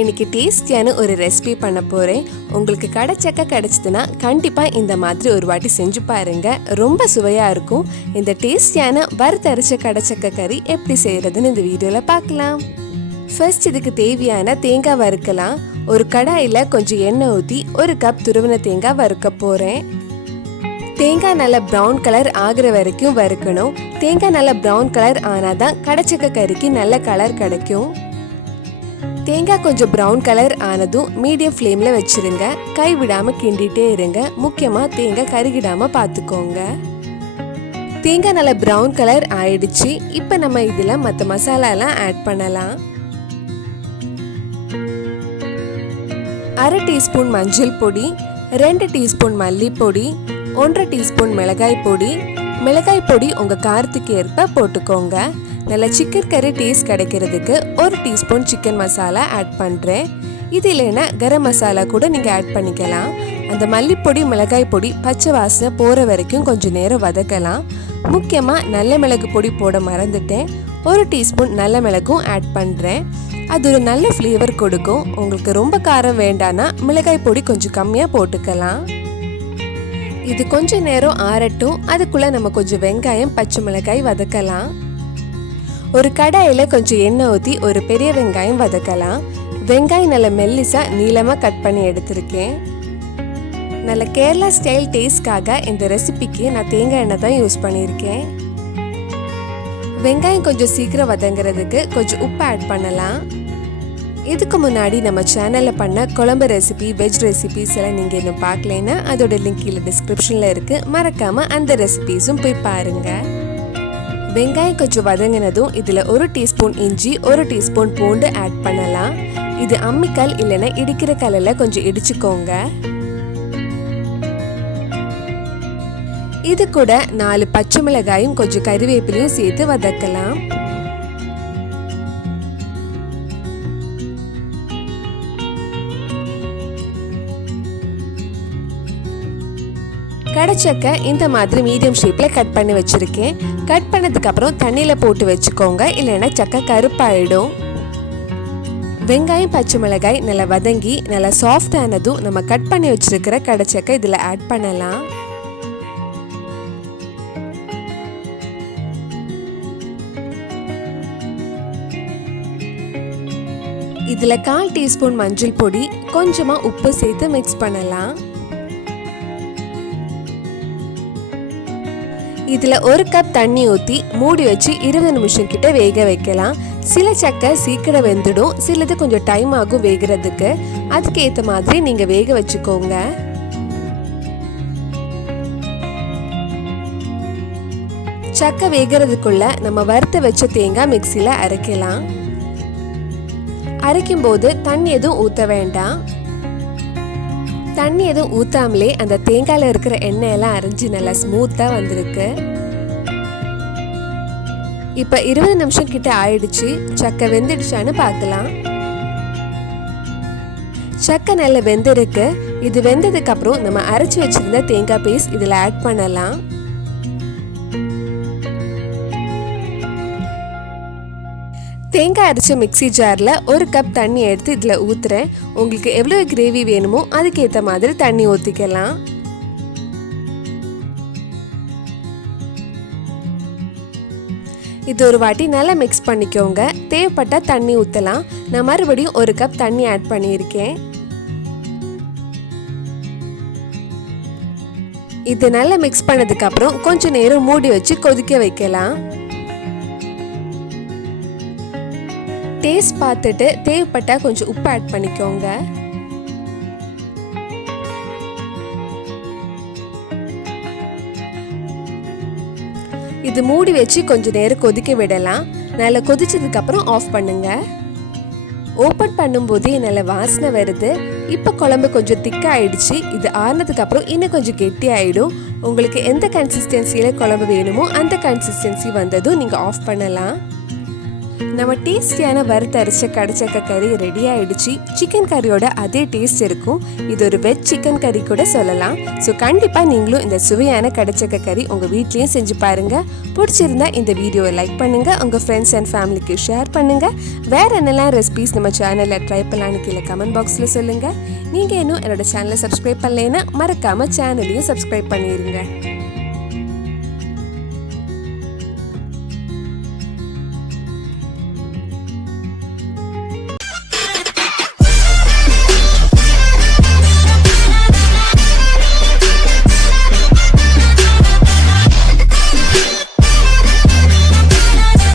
இன்னைக்கு டேஸ்டியான ஒரு ரெசிபி பண்ண போகிறேன். உங்களுக்கு கடச்சக்கை கிடைச்சதுன்னா கண்டிப்பாக இந்த மாதிரி ஒரு வாட்டி செஞ்சு பாருங்க. ரொம்ப சுவையாக இருக்கும். இந்த டேஸ்டியான வறுத்தரைச்ச கடச்சக்கை கறி எப்படி செய்கிறதுன்னு இந்த வீடியோவில் பார்க்கலாம். ஃபர்ஸ்ட் இதுக்கு தேவையான தேங்காய் வறுக்கலாம். ஒரு கடாயில் கொஞ்சம் எண்ணெய் ஊற்றி 1 கப் துருவின தேங்காய் வறுக்க போகிறேன். தேங்காய் நல்லா ப்ரௌன் கலர் ஆகிற வரைக்கும் வறுக்கணும். தேங்காய் நல்லா ப்ரௌன் கலர் ஆனால் தான் கடச்சக்கை கறிக்கு நல்ல கலர் கிடைக்கும். தேங்காய் கொஞ்சம் ப்ரௌன் கலர் ஆனதும் மீடியம் ஃப்ளேமில் வச்சுருங்க. கை விடாமல் கிண்டிகிட்டே இருங்க. முக்கியமாக தேங்காய் கருகிடாமல் பார்த்துக்கோங்க. தேங்காய் நல்லா ப்ரௌன் கலர் ஆயிடுச்சு. இப்போ நம்ம இதில் மற்ற மசாலாலாம் ஆட் பண்ணலாம். 1/2 டீஸ்பூன் மஞ்சள் பொடி, 2 டீஸ்பூன் மல்லிப்பொடி, 1/2 டீஸ்பூன் மிளகாய் பொடி. மிளகாய் பொடி உங்கள் காரத்துக்கு ஏற்ப போட்டுக்கோங்க. நல்ல சிக்கன் கறி டேஸ்ட் கிடைக்கிறதுக்கு 1 டீஸ்பூன் சிக்கன் மசாலா ஆட் பண்ணுறேன். இது இல்லைன்னா கரம் மசாலா கூட நீங்கள் ஆட் பண்ணிக்கலாம். அந்த மல்லிப்பொடி மிளகாய் பொடி பச்சை வாசனை போகிற வரைக்கும் கொஞ்சம் நேரம் வதக்கலாம். முக்கியமாக நல்ல மிளகு பொடி போட மறந்துட்டேன். 1 டீஸ்பூன் நல்ல மிளகும் ஆட் பண்ணுறேன். அது ஒரு நல்ல ஃப்ளேவர் கொடுக்கும். உங்களுக்கு ரொம்ப காரம் வேண்டான்னா மிளகாய் பொடி கொஞ்சம் கம்மியாக போட்டுக்கலாம். இது கொஞ்சம் நேரம் ஆறட்டும். அதுக்குள்ளே நம்ம கொஞ்சம் வெங்காயம் பச்சை மிளகாய் வதக்கலாம். ஒரு கடாயில் கொஞ்சம் எண்ணெய் ஊற்றி ஒரு பெரிய வெங்காயம் வதக்கலாம். வெங்காயம் நல்ல மெல்லிசாக நீளமாக கட் பண்ணி எடுத்திருக்கேன். நல்ல கேரளா ஸ்டைல் டேஸ்ட்காக இந்த ரெசிபிக்கு நான் தேங்காய் எண்ணெய் தான் யூஸ் பண்ணியிருக்கேன். வெங்காயம் கொஞ்சம் சீக்கிரம் வதங்கிறதுக்கு கொஞ்சம் உப்பு ஆட் பண்ணலாம். இதுக்கு முன்னாடி நம்ம சேனலில் பண்ண குழம்பு ரெசிபி, வெஜ் ரெசிபிஸ் எல்லாம் நீங்கள் இன்னும் பார்க்கலைன்னா அதோட லிங்க் கீழே டிஸ்கிரிப்ஷனில் இருக்குது. மறக்காமல் அந்த ரெசிபிஸும் போய் பாருங்கள். வெங்காயம் கொஞ்சம் வதங்கினதும் இதில் 1 டீஸ்பூன் இஞ்சி, 1 டீஸ்பூன் பூண்டு ஆட் பண்ணலாம். இது அம்மிக்கல் இல்லைன்னா இடிக்கிற கல்லில் கொஞ்சம் இடிச்சுக்கோங்க. இது கூட 4 பச்சை மிளகாயும் கொஞ்சம் கறிவேப்பிலையும் சேர்த்து வதக்கலாம். கடச்சக்கை இந்த மாதிரி மீடியம் ஷேப்பில் கட் பண்ணி வச்சுருக்கேன். கட் பண்ணதுக்கப்புறம் தண்ணியில் போட்டு வச்சுக்கோங்க, இல்லைன்னா சக்கை கருப்பாயிடும். வெங்காயம் பச்சை மிளகாய் நல்லா வதங்கி நல்லா சாஃப்ட் ஆனதும் நம்ம கட் பண்ணி வச்சுருக்கிற கடச்சக்கை இதில் ஆட் பண்ணலாம். இதில் 1/4 டீஸ்பூன் மஞ்சள் பொடி, கொஞ்சமாக உப்பு சேர்த்து மிக்ஸ் பண்ணலாம். இதில் 1 கப் தண்ணி ஊற்றி மூடி வச்சு 20 நிமிஷம் கிட்ட வேக வைக்கலாம். சில சக்கை சீக்கிரம் வெந்துடும், சிலது கொஞ்சம் டைம் ஆகும் வேகிறதுக்கு. அதுக்கேற்ற மாதிரி நீங்கள் வேக வச்சுக்கோங்க. சக்கை வேகிறதுக்குள்ள நம்ம வறுத்து வச்ச தேங்காய் மிக்சியில் அரைக்கலாம். அரைக்கும் போது தண்ணி எதுவும் ஊற்ற வேண்டாம். தண்ணி எதுவும் ஊற்றாமலே அந்த தேங்காயில் இருக்கிற எண்ணெயெல்லாம் அரைஞ்சி நல்லா ஸ்மூத்தாக வந்திருக்கு. இப்போ 20 நிமிஷம் கிட்ட ஆயிடுச்சு. சக்கை வெந்துடுச்சான்னு பார்க்கலாம். சக்கை நல்லா வெந்திருக்கு. இது வெந்ததுக்கு அப்புறம் நம்ம அரைச்சி வச்சிருந்த தேங்காய் பேஸ்ட் இதில் ஆட் பண்ணலாம். தேங்காய் அரைச்ச மிக்சி ஜாரில் 1 கப் தண்ணி எடுத்து இதில் ஊற்றுறேன். உங்களுக்கு எவ்வளோ கிரேவி வேணுமோ அதுக்கேற்ற மாதிரி தண்ணி ஊற்றிக்கலாம். இது ஒரு வாட்டி நல்லா மிக்ஸ் பண்ணிக்கோங்க. தேவைப்பட்டால் தண்ணி ஊற்றலாம். நான் மறுபடியும் 1 கப் தண்ணி ஆட் பண்ணியிருக்கேன். இது நல்லா மிக்ஸ் பண்ணதுக்கப்புறம் கொஞ்சம் நேரம் மூடி வச்சு கொதிக்க வைக்கலாம். டேஸ்ட் பார்த்துட்டு தேவைப்பட்டால் கொஞ்சம் உப்பு ஆட் பண்ணிக்கோங்க. இது மூடி வச்சு கொஞ்சம் நேரம் கொதிக்க விடலாம். நல்லா கொதிச்சதுக்கப்புறம் ஆஃப் பண்ணுங்க. ஓப்பன் பண்ணும்போதே நல்ல வாசனை வருது. இப்போ குழம்பு கொஞ்சம் திக்காயிடுச்சு. இது ஆறினதுக்கப்புறம் இன்னும் கொஞ்சம் கெட்டி ஆகிடும். உங்களுக்கு எந்த கன்சிஸ்டன்சியில் குழம்பு வேணுமோ அந்த கன்சிஸ்டன்சி வந்ததும் நீங்கள் ஆஃப் பண்ணலாம். நம்ம டேஸ்டியான வறுத்தரைச்ச கடச்சக்க கறி ரெடி ஆயிடுச்சு. சிக்கன் கறியோட அதே டேஸ்ட் இருக்கும். இது ஒரு வெஜ் சிக்கன் கறி கூட சொல்லலாம். ஸோ கண்டிப்பாக நீங்களும் இந்த சுவையான கடச்சக்க கறி உங்கள் வீட்லேயும் செஞ்சு பாருங்கள். பிடிச்சிருந்தா இந்த வீடியோவை லைக் பண்ணுங்கள், உங்கள் ஃப்ரெண்ட்ஸ் அண்ட் ஃபேமிலிக்கு ஷேர் பண்ணுங்கள். வேறு என்னெல்லாம் ரெசிபீஸ் நம்ம சேனலில் ட்ரை பண்ணலான்னு கீழே கமெண்ட் பாக்ஸில் சொல்லுங்கள். நீங்கள் இன்னும் என்னோட சேனலை சப்ஸ்கிரைப் பண்ணலைன்னா மறக்காமல் சேனலையும் சப்ஸ்கிரைப் பண்ணிடுங்க.